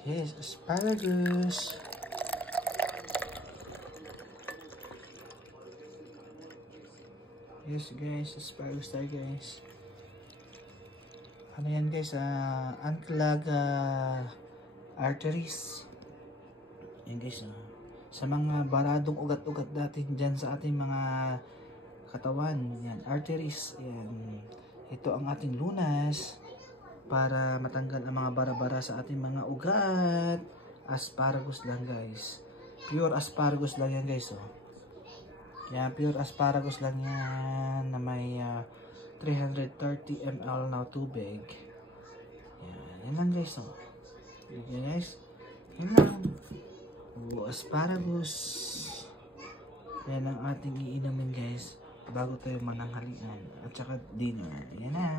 Yes, asparagus. Yes guys, asparagus tayo guys. Ano yan guys, unclog arteries. Yan guys, sa mga baradong ugat-ugat natin dyan sa ating mga katawan, yan, arteries, yan. Ito ang ating lunas para matanggal ang mga bara-bara sa ating mga ugat. Asparagus lang guys, pure asparagus lang yan guys. Yan, pure asparagus lang yan na may 330 ml na tubig. Yan lang guys. Yan guys, yan lang. Asparagus. Yan ang ating iinumin guys bago tayo mananghalian at saka dinner. Yan na.